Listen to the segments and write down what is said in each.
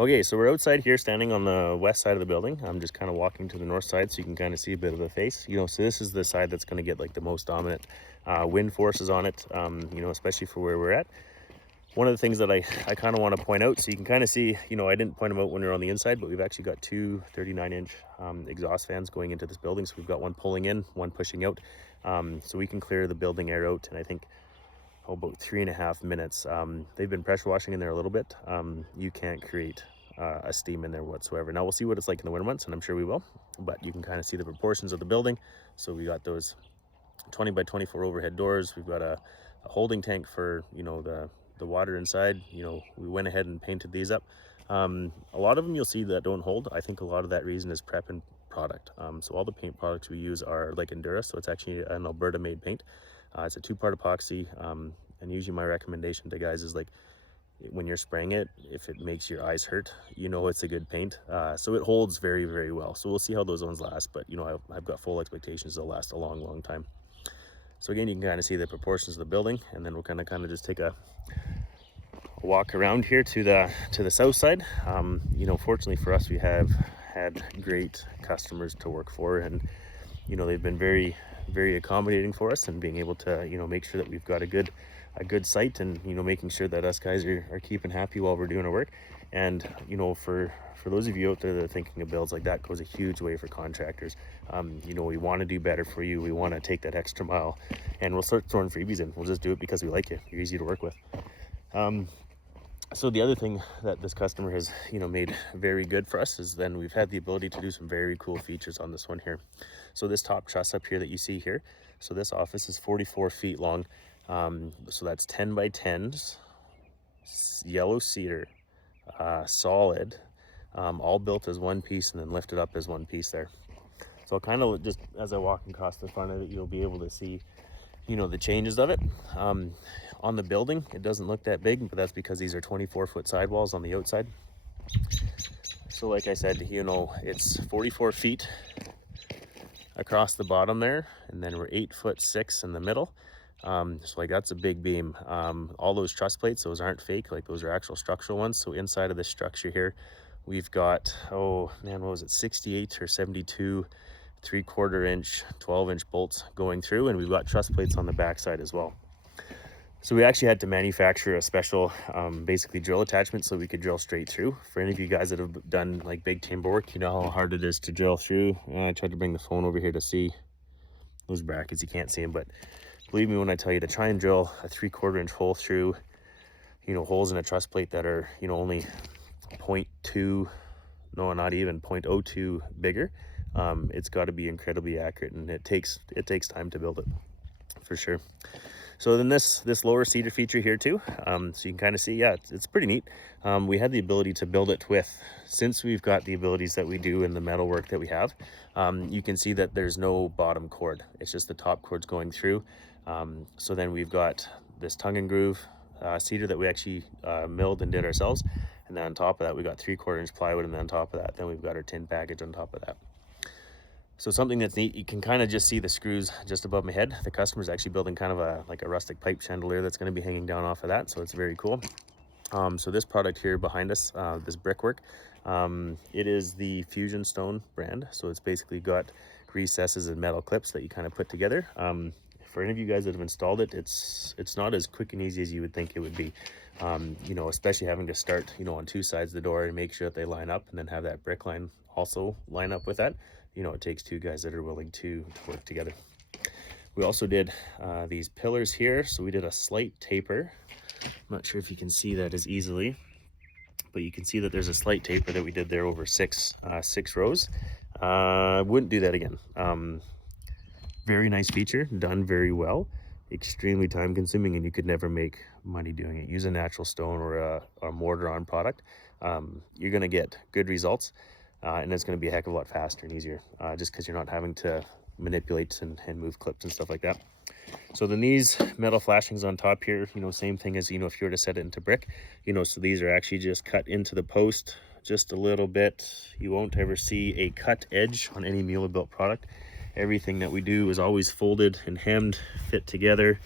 Okay, so we're outside here standing on the west side of the building. I'm just kind of walking to the north side so you can kind of see a bit of the face. So this is the side that's going to get like the most dominant wind forces on it, especially for where we're at. One of the things that I kind of want to point out, so you can kind of see, I didn't point them out when we were on the inside, but we've actually got two 39-inch exhaust fans going into this building. So we've got one pulling in, one pushing out. So we can clear the building air out, and I think about 3.5 minutes. They've been pressure washing in there a little bit. You can't create a steam in there whatsoever. Now we'll see what it's like in the winter months, and I'm sure we will, but you can kind of see the proportions of the building. So we got those 20 by 24 overhead doors. We've got a holding tank for the water inside. We went ahead and painted these up. A lot of them you'll see that don't hold. I think a lot of that reason is prep and product. So all the paint products we use are like Endura, so it's actually an Alberta made paint. It's a 2-part epoxy, and usually my recommendation to guys is, like, when you're spraying it, if it makes your eyes hurt, it's a good paint. So it holds very, very well. So we'll see how those ones last, but I've got full expectations they'll last a long, long time. So again, you can kind of see the proportions of the building, and then we'll kind of just take a walk around here to the south side. Fortunately for us, we have had great customers to work for, and they've been very, very accommodating for us, and being able to make sure that we've got a good site, and making sure that us guys are keeping happy while we're doing our work. And for those of you out there that are thinking of builds like that, goes a huge way for contractors. We want to do better for you. We want to take that extra mile, and we'll start throwing freebies in. We'll just do it because we like you. You're easy to work with. So the other thing that this customer has made very good for us is then we've had the ability to do some very cool features on this one here. So this top truss up here that you see here, so this office is 44 feet long. So that's 10 by 10s, yellow cedar, solid, all built as one piece and then lifted up as one piece there. So I'll kind of, just as I walk across the front of it, you'll be able to see the changes of it. On the building, it doesn't look that big, but that's because these are 24-foot sidewalls on the outside. So like I said, it's 44 feet across the bottom there, and then we're 8'6" in the middle. So like that's a big beam. All those truss plates, those aren't fake, like those are actual structural ones. So inside of this structure here, we've got, 68 or 72 3/4 inch 12-inch bolts going through, and we've got truss plates on the back side as well. So we actually had to manufacture a special basically drill attachment so we could drill straight through. For any of you guys that have done like big timber work, you know how hard it is to drill through. I tried to bring the phone over here to see those brackets. You can't see them, but believe me when I tell you, to try and drill a 3/4 inch hole through holes in a truss plate that are only 0.2, no, not even 0.02 bigger, it's got to be incredibly accurate, and it takes time to build it for sure. So then this lower cedar feature here too, so you can kind of see, yeah, it's pretty neat. We had the ability to build it with, since we've got the abilities that we do in the metal work that we have, you can see that there's no bottom cord. It's just the top cord's going through. So then we've got this tongue and groove cedar that we actually milled and did ourselves. And then on top of that, we got 3/4 inch plywood, and then on top of that, then we've got our tin package on top of that. So something that's neat, you can kind of just see the screws just above my head. The customer's actually building kind of a rustic pipe chandelier that's going to be hanging down off of that, so it's very cool. So this product here behind us, this brickwork, it is the Fusion Stone brand. So it's basically got recesses and metal clips that you kind of put together. For any of you guys that have installed it, it's not as quick and easy as you would think it would be. Especially having to start, on two sides of the door and make sure that they line up, and then have that brick line also line up with that. It takes two guys that are willing to work together. We also did these pillars here. So we did a slight taper. I'm not sure if you can see that as easily, but you can see that there's a slight taper that we did there over six rows. Wouldn't do that again. Very nice feature, done very well. Extremely time consuming, and you could never make money doing it. Use a natural stone or a mortar on product. You're going to get good results, and it's going to be a heck of a lot faster and easier, just because you're not having to manipulate and move clips and stuff like that. So then these metal flashings on top here, same thing as, if you were to set it into brick, so these are actually just cut into the post just a little bit. You won't ever see a cut edge on any Mueller Built product. Everything that we do is always folded and hemmed, fit together.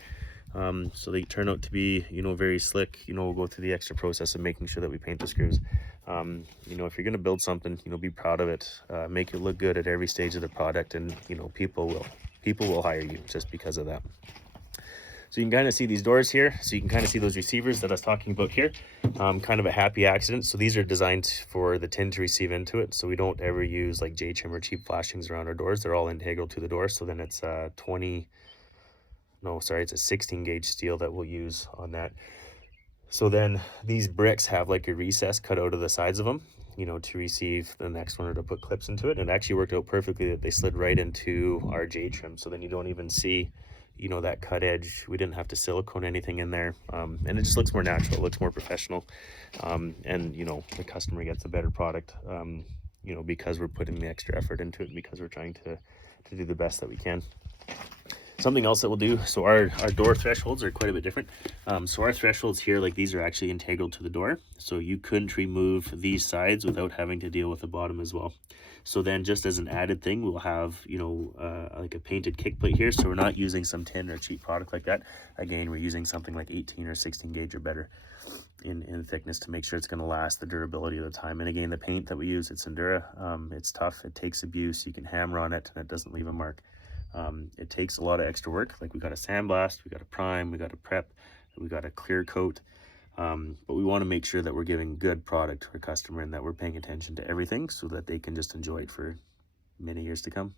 So they turn out to be, you know, very slick. You know, we'll go through the extra process of making sure that we paint the screws. You know, if you're going to build something, you know, be proud of it, make it look good at every stage of the product, and you know, people will hire you just because of that. So you can kind of see these doors here. So you can kind of see those receivers that I was talking about here. Kind of a happy accident. So these are designed for the tin to receive into it. So we don't ever use like J-trim or cheap flashings around our doors. They're all integral to the door. So then it's it's a 16 gauge steel that we'll use on that. So then these bricks have like a recess cut out of the sides of them, you know, to receive the next one or to put clips into it. And it actually worked out perfectly that they slid right into our J-trim. So then you don't even see, you know, that cut edge. We didn't have to silicone anything in there. And it just looks more natural, it looks more professional. And, you know, the customer gets a better product, you know, because we're putting the extra effort into it, because we're trying to do the best that we can. Something else that we'll do, so our door thresholds are quite a bit different. So our thresholds here, like these are actually integral to the door. So you couldn't remove these sides without having to deal with the bottom as well. So then just as an added thing, we'll have, you know, like a painted kick plate here. So we're not using some tin or cheap product like that. Again, we're using something like 18 or 16 gauge or better in thickness to make sure it's going to last the durability of the time. And again, the paint that we use, it's Endura. It's tough, it takes abuse, you can hammer on it and it doesn't leave a mark. It takes a lot of extra work. Like we got to sandblast, we got to prime, we got to prep, we got to clear coat. But we want to make sure that we're giving good product to our customer and that we're paying attention to everything so that they can just enjoy it for many years to come.